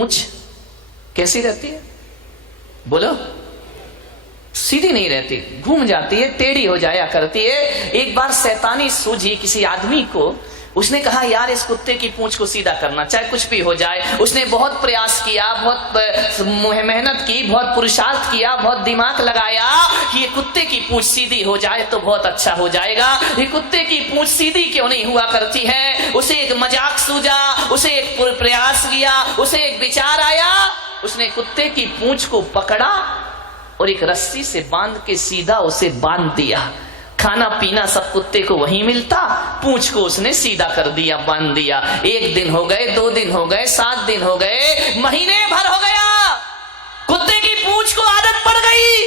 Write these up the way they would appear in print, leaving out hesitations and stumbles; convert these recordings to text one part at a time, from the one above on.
पूंछ कैसी रहती है? बोलो। सीधी नहीं रहती, घूम जाती है, टेढ़ी हो जाया करती है। एक बार शैतानी सूझी किसी आदमी को, उसने कहा यार इस कुत्ते की पूंछ को सीधा करना, चाहे कुछ भी हो जाए। उसने बहुत प्रयास किया, बहुत मेहनत की, बहुत पुरुषार्थ किया, बहुत दिमाग लगाया कि ये कुत्ते की पूंछ सीधी हो जाए तो बहुत अच्छा हो जाएगा। ये कुत्ते की पूंछ सीधी क्यों नहीं हुआ करती है? उसे एक मजाक सूझा, उसे एक प्रयास किया, उसे एक विचार आया। उसने कुत्ते की पूंछ को पकड़ा और एक रस्सी से बांध के सीधा उसे बांध दिया। खाना पीना सब कुत्ते को वहीं मिलता, पूंछ को उसने सीधा कर दिया, बांध दिया। 1 दिन हो गए, 2 दिन हो गए, 7 दिन हो गए, महीने भर हो गया। कुत्ते की पूंछ को आदत पड़ गई,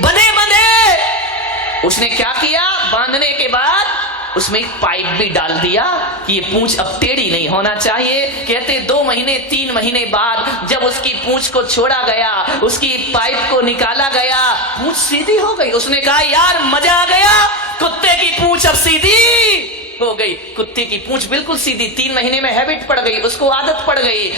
बंधे बंधे। उसने क्या किया? बांधने के बाद उसमें एक पाइप भी डाल दिया कि ये पूंछ अब टेढ़ी नहीं होना चाहिए। कहते 2 महीने 3 महीने बाद जब उसकी पूंछ को छोड़ा गया, उसकी पाइप को निकाला गया, पूंछ सीधी हो गई। उसने कहा यार मजा आ गया, कुत्ते की पूंछ अब सीधी हो गई। कुत्ते की पूंछ बिल्कुल सीधी, 3 महीने में हैबिट पड़ गई, उसको आदत पड़ गई।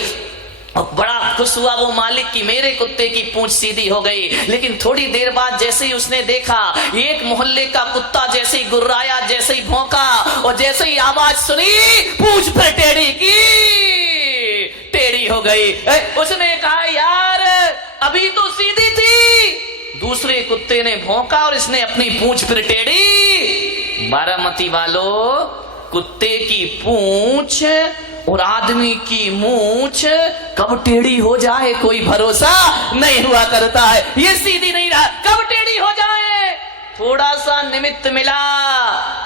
और बड़ा खुश हुआ वो मालिक कि मेरे कुत्ते की पूंछ सीधी हो गई। लेकिन थोड़ी देर बाद जैसे ही उसने देखा एक मोहल्ले का कुत्ता जैसे ही गुर्राया, जैसे ही भौंका और जैसे ही आवाज सुनी, पूंछ फिर टेढ़ी की टेढ़ी हो गई। उसने कहा यार अभी तो सीधी थी। दूसरे कुत्ते ने भौंका और इसने अपनी पूंछ फिर टेढ़ी। बारामती वालों, कुत्ते की पूंछ और आदमी की मूंछ कब टेढ़ी हो जाए कोई भरोसा नहीं हुआ करता है। ये सीधी नहीं रहा, कब टेढ़ी हो जाए थोड़ा सा निमित्त मिला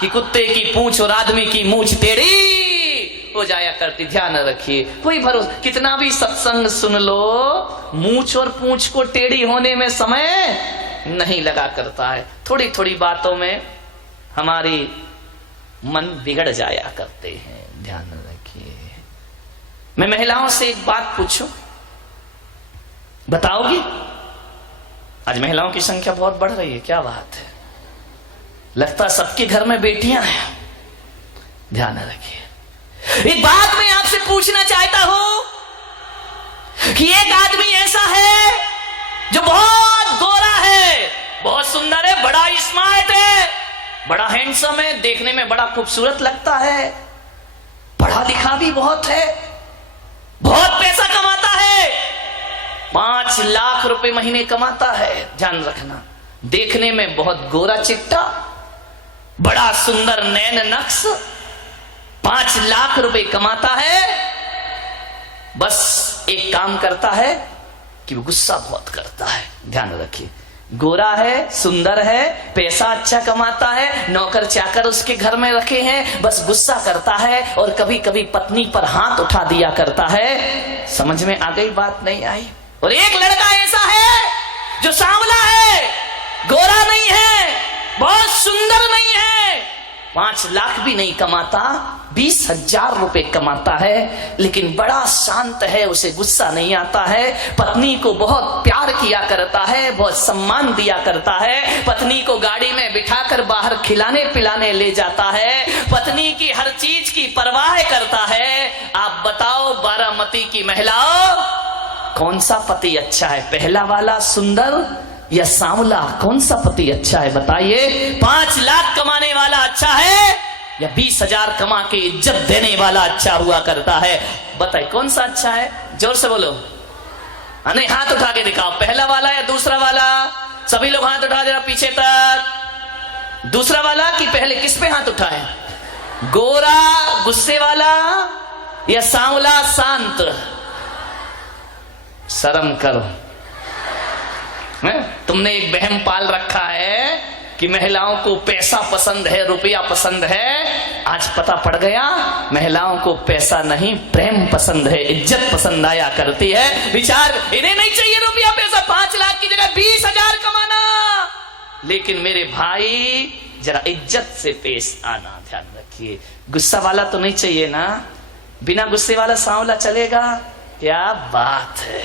कि कुत्ते की पूंछ और आदमी की मूंछ टेढ़ी हो जाया करती। ध्यान रखिए, कोई भरोसा, कितना भी सत्संग सुन लो, मूंछ और पूंछ को टेढ़ी होने में समय नहीं लगा करता है। थोड़ी थोड़ी बातों में हमारी मन बिगड़ जाया करते हैं। ध्यान रखिए। मैं महिलाओं से एक बात पूछूं, बताओगी? आज महिलाओं की संख्या बहुत बढ़ रही है, क्या बात है? लगता सबके घर में बेटियां हैं। ध्यान रखिए। एक बात मैं आपसे पूछना चाहता हूं कि एक आदमी ऐसा है जो बहुत गोरा है, बहुत सुंदर है, बड़ा स्मार्ट है, बड़ा हैंडसम है, देखने में बड़ा खूबसूरत लगता है, पढ़ा लिखा भी बहुत है, बहुत पैसा कमाता है, 5 लाख रुपए महीने कमाता है। ध्यान रखना, देखने में बहुत गोरा चिट्टा, बड़ा सुंदर नैन नक्श, 5 लाख रुपए कमाता है। बस एक काम करता है कि वो गुस्सा बहुत करता है। ध्यान रखिए, गोरा है, सुंदर है, पैसा अच्छा कमाता है, नौकर चाकर उसके घर में रखे हैं, बस गुस्सा करता है और कभी कभी पत्नी पर हाथ उठा दिया करता है। समझ में आ गई बात? नहीं आई? और एक लड़का ऐसा है जो सांवला है, गोरा नहीं है, बहुत सुंदर नहीं है, 5 लाख भी नहीं कमाता, 20,000 रुपए कमाता है, लेकिन बड़ा शांत है, उसे गुस्सा नहीं आता है, पत्नी को बहुत प्यार किया करता है, बहुत सम्मान दिया करता है, पत्नी को गाड़ी में बिठाकर बाहर खिलाने पिलाने ले जाता है, पत्नी की हर चीज की परवाह करता है। आप बताओ बारामती की महिलाओं, कौन सा पति अच्छा है? पहला वाला सुंदर या सांवला? कौन सा पति अच्छा है बताइए? 5 लाख कमाने वाला अच्छा है या 20,000 कमा के इज्जत देने वाला अच्छा हुआ करता है? बताइए कौन सा अच्छा है? जोर से बोलो। नहीं, हाथ उठा के दिखाओ, पहला वाला या दूसरा वाला? सभी लोग हाथ उठा देना पीछे तक। दूसरा वाला कि पहले? किस पे हाथ उठाए? गोरा गुस्से वाला या सांवला शांत? शर्म करो। तुमने एक वहम पाल रखा है कि महिलाओं को पैसा पसंद है, रुपया पसंद है। आज पता पड़ गया महिलाओं को पैसा नहीं, प्रेम पसंद है, इज्जत पसंद आया करती है। विचार, इन्हें नहीं चाहिए रुपया पैसा, 5 लाख की जगह 20,000 कमाना, लेकिन मेरे भाई जरा इज्जत से पेश आना। ध्यान रखिए, गुस्सा वाला तो नहीं चाहिए ना, बिना गुस्से वाला सांवला चलेगा? क्या बात है,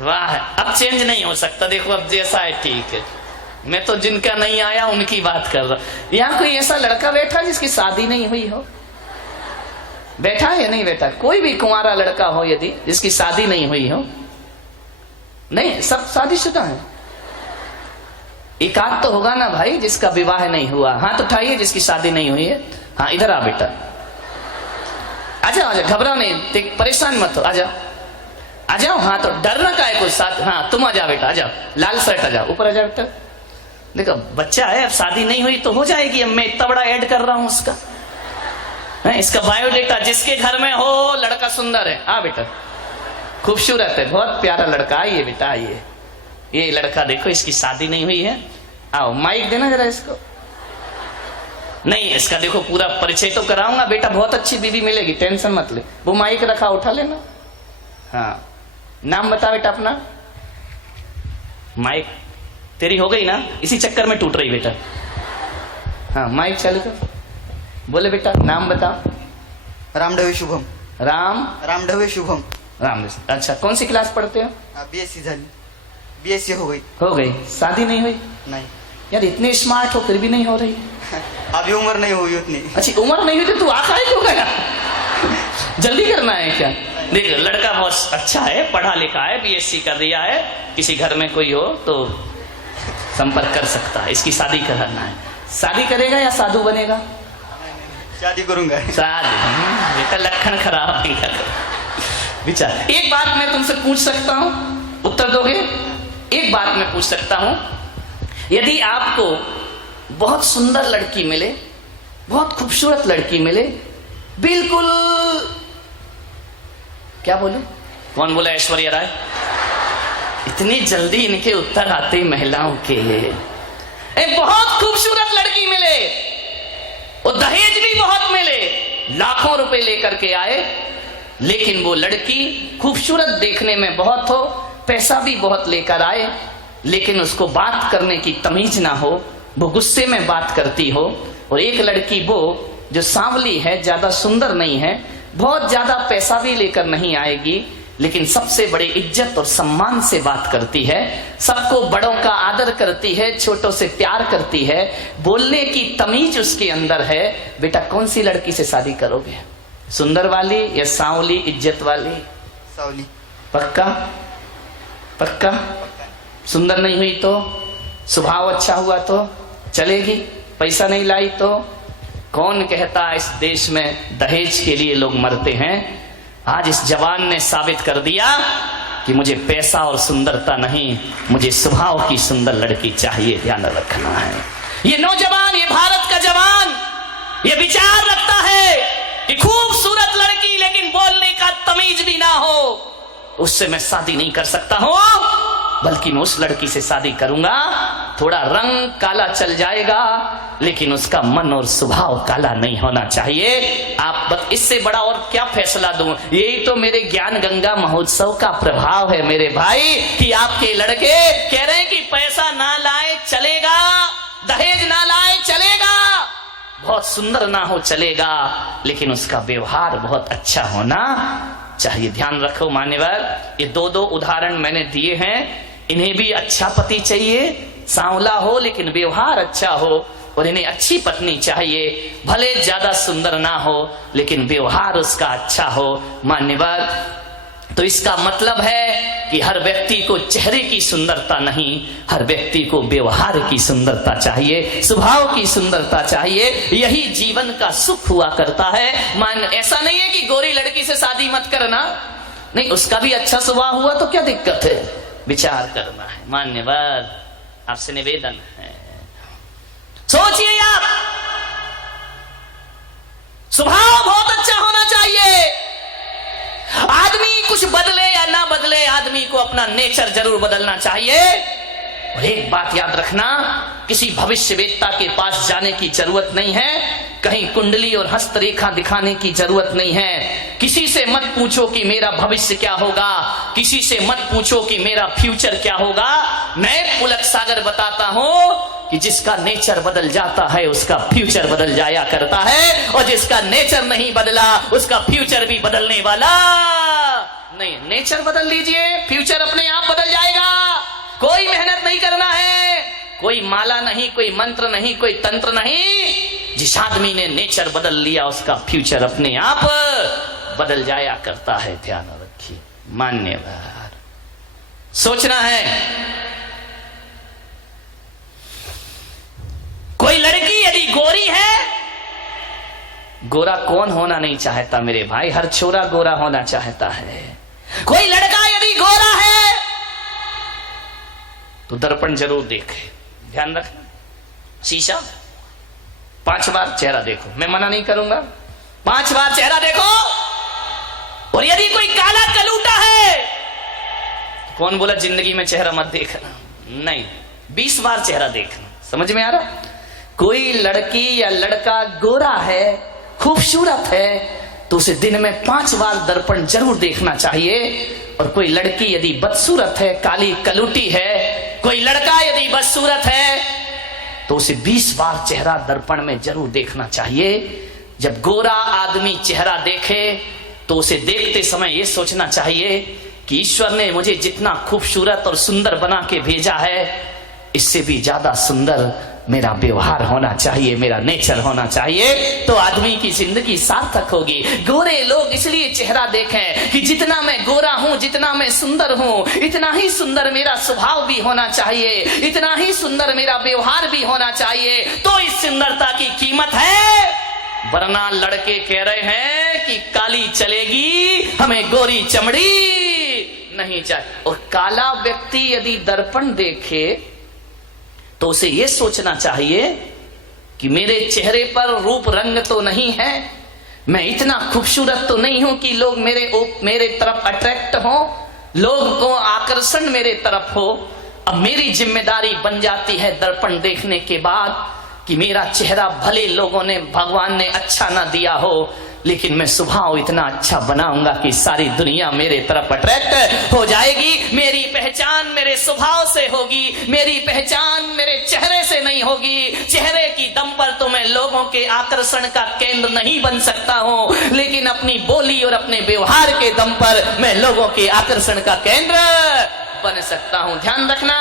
वाह। अब चेंज नहीं हो सकता, देखो अब जैसा है ठीक है। मैं तो जिनका नहीं आया उनकी बात कर रहा हूं। यहां कोई ऐसा लड़का बैठा जिसकी शादी नहीं हुई हो? बैठा है या नहीं बैठा? कोई भी कुंवारा लड़का हो यदि जिसकी शादी नहीं हुई हो, नहीं सब शादीशुदा है, एक आध तो होगा ना भाई जिसका विवाह नहीं हुआ। हाथ उठाइए जिसकी शादी नहीं हुई है। हाँ इधर आ बेटा, आजा आजा, घबराओ नहीं, परेशान मत हो, आजा आ जाओ। हाँ तो डरना का है कोई साथ। हाँ तुम आ जाओ बेटा, आ जाओ, लाल शर्ट आ जाओ, ऊपर आ जाओ बेटा। देखो बच्चा है, अब शादी नहीं हुई तो हो जाएगी, अब मैं इतना बड़ा ऐड कर रहा हूं उसका है, इसका बायोडेटा। जिसके घर में हो लड़का सुंदर है, आ बेटा खूबसूरत है, बहुत प्यारा लड़का, आइए बेटा आइए। ये लड़का देखो इसकी शादी नहीं हुई है, आओ माइक देना जरा इसको। नहीं इसका देखो पूरा परिचय तो कराऊंगा बेटा, बहुत अच्छी बीवी मिलेगी, टेंशन मत ले। वो माइक रखा, उठा लेना। हाँ नाम बता बेटा अपना। माइक तेरी हो गई ना, इसी चक्कर में टूट रही बेटा। हाँ माइक चालू कर, बोले बेटा नाम बता। रामढवे शुभम। रामढवे शुभम। राम। अच्छा कौन सी क्लास पढ़ते हो? बीएससी झाली, बीएससी हो गई। शादी नहीं हुई? नहीं। यार इतने स्मार्ट हो फिर भी नहीं हो रही। अभी उम्र नहीं हुई उतनी। अच्छी उम्र नहीं हुई तो तू आका है क्यों गया? जल्दी करना है क्या? देख लड़का बहुत अच्छा है, पढ़ा लिखा है, बीएससी कर दिया है, किसी घर में कोई हो तो संपर्क कर सकता है, इसकी शादी करना है। शादी करेगा या साधु बनेगा? शादी करूंगा। शादी बेटा लक्षण खराब नहीं कर विचार। एक बात मैं तुमसे पूछ सकता हूं, उत्तर दोगे? एक बात मैं पूछ सकता हूं, यदि आपको बहुत सुंदर लड़की मिले, बहुत खूबसूरत लड़की मिले, बिल्कुल क्या बोलूं, कौन बोला? ऐश्वर्या राय। इतनी जल्दी इनके उत्तर आते महिलाओं के। एक बहुत खूबसूरत लड़की मिले, और दहेज भी बहुत मिले, लाखों रुपए लेकर के आए, लेकिन वो लड़की खूबसूरत देखने में बहुत हो, पैसा भी बहुत लेकर आए, लेकिन उसको बात करने की तमीज ना हो, वो गुस्से में बात करती हो। और एक लड़की वो जो सांवली है, ज्यादा सुंदर नहीं है, बहुत ज्यादा पैसा भी लेकर नहीं आएगी, लेकिन सबसे बड़ी इज्जत और सम्मान से बात करती है, सबको बड़ों का आदर करती है, छोटों से प्यार करती है, बोलने की तमीज उसके अंदर है। बेटा कौन सी लड़की से शादी करोगे? सुंदर वाली या सांवली इज्जत वाली? सांवली। पक्का? पक्का? सुंदर नहीं हुई तो? स्वभाव अच्छा हुआ तो चलेगी? पैसा नहीं लाई तो? कौन कहता इस देश में दहेज के लिए लोग मरते हैं? आज इस जवान ने साबित कर दिया कि मुझे पैसा और सुंदरता नहीं, मुझे स्वभाव की सुंदर लड़की चाहिए। ध्यान रखना है, ये नौजवान, ये भारत का जवान ये विचार रखता है कि खूबसूरत लड़की लेकिन बोलने का तमीज भी ना हो, उससे मैं शादी नहीं कर सकता हूं, बल्कि मैं उस लड़की से शादी करूंगा, थोड़ा रंग काला चल जाएगा लेकिन उसका मन और स्वभाव काला नहीं होना चाहिए। आप बस इससे बड़ा और क्या फैसला दूं? यही तो मेरे ज्ञान गंगा महोत्सव का प्रभाव है मेरे भाई, कि आपके लड़के कह रहे हैं कि पैसा ना लाए चलेगा, दहेज ना लाए चलेगा, बहुत सुंदर ना हो चलेगा, लेकिन उसका व्यवहार बहुत अच्छा होना चाहिए। ध्यान रखो मान्यवर, ये दो उदाहरण मैंने दिए हैं, इन्हें भी अच्छा पति चाहिए, सांवला हो लेकिन व्यवहार अच्छा हो, और इन्हें अच्छी पत्नी चाहिए, भले ज्यादा सुंदर ना हो लेकिन व्यवहार उसका अच्छा हो। मान्यवर, तो इसका मतलब है कि हर व्यक्ति को चेहरे की सुंदरता नहीं, हर व्यक्ति को व्यवहार की सुंदरता चाहिए, स्वभाव की सुंदरता चाहिए, यही जीवन का सुख हुआ करता है। ऐसा नहीं है कि गोरी लड़की से शादी मत करना, नहीं, उसका भी अच्छा स्वभाव हुआ तो क्या दिक्कत है, विचार करना है। मान्यवर, आपसे निवेदन है, सोचिए आप, स्वभाव बहुत अच्छा होना चाहिए। आदमी कुछ बदले या ना बदले, आदमी को अपना नेचर जरूर बदलना चाहिए। और एक बात याद रखना, किसी भविष्यवेत्ता के पास जाने की जरूरत नहीं है, कहीं कुंडली और हस्तरेखा दिखाने की जरूरत नहीं है। किसी से मत पूछो कि मेरा भविष्य क्या होगा, किसी से मत पूछो कि मेरा फ्यूचर क्या होगा। मैं पुलक सागर बताता हूं कि जिसका नेचर बदल जाता है उसका फ्यूचर बदल जाया करता है, और जिसका नेचर नहीं बदला उसका फ्यूचर भी बदलने वाला नहीं। नेचर बदल लीजिए, फ्यूचर अपने आप बदल जाएगा, कोई मेहनत नहीं करना है, कोई माला नहीं, कोई मंत्र नहीं, कोई तंत्र नहीं। जिस आदमी ने नेचर बदल लिया उसका फ्यूचर अपने आप बदल जाया करता है, ध्यान रखिए। मान्यवर सोचना है, कोई लड़की यदि गोरी है, गोरा कौन होना नहीं चाहता मेरे भाई, हर छोरा गोरा होना चाहता है। कोई लड़का यदि गोरा है तो दर्पण जरूर देखे, ध्यान रखना। शीशा 5 बार चेहरा देखो, मैं मना नहीं करूंगा, 5 बार चेहरा देखो। और यदि कोई काला कलूटा है, कौन बोला जिंदगी में चेहरा मत देखना, नहीं, 20 बार चेहरा देखना। समझ में आ रहा? कोई लड़की या लड़का गोरा है, खूबसूरत है, तो उसे दिन में 5 बार दर्पण जरूर देखना चाहिए। और कोई लड़की यदि बदसूरत है, काली कलूटी है, कोई लड़का यदि बदसूरत है, तो उसे 20 बार चेहरा दर्पण में जरूर देखना चाहिए। जब गोरा आदमी चेहरा देखे तो उसे देखते समय यह सोचना चाहिए कि ईश्वर ने मुझे जितना खूबसूरत और सुंदर बना के भेजा है, इससे भी ज्यादा सुंदर मेरा व्यवहार होना चाहिए, मेरा नेचर होना चाहिए, तो आदमी की जिंदगी सार्थक होगी। गोरे लोग इसलिए चेहरा देखें कि जितना मैं गोरा हूं, जितना मैं सुंदर हूं, इतना ही सुंदर मेरा स्वभाव भी होना चाहिए, इतना ही सुंदर मेरा व्यवहार भी होना चाहिए, तो इस सुंदरता की कीमत है। वरना लड़के कह रहे हैं कि काली चलेगी, हमें गोरी चमड़ी नहीं चाहिए। और काला व्यक्ति यदि दर्पण देखे तो उसे यह सोचना चाहिए कि मेरे चेहरे पर रूप रंग तो नहीं है, मैं इतना खूबसूरत तो नहीं हूं कि लोग मेरे तरफ अट्रैक्ट हो, लोग को आकर्षण मेरे तरफ हो। अब मेरी जिम्मेदारी बन जाती है दर्पण देखने के बाद कि मेरा चेहरा भले लोगों ने, भगवान ने अच्छा ना दिया हो, लेकिन मैं स्वभाव इतना अच्छा बनाऊंगा कि सारी दुनिया मेरे तरफ अट्रैक्ट हो जाएगी। मेरी पहचान मेरे स्वभाव से होगी, मेरी पहचान मेरे चेहरे से नहीं होगी। चेहरे की दम पर तो मैं लोगों के आकर्षण का केंद्र नहीं बन सकता हूं, लेकिन अपनी बोली और अपने व्यवहार के दम पर मैं लोगों के आकर्षण का केंद्र बन सकता हूं। ध्यान रखना।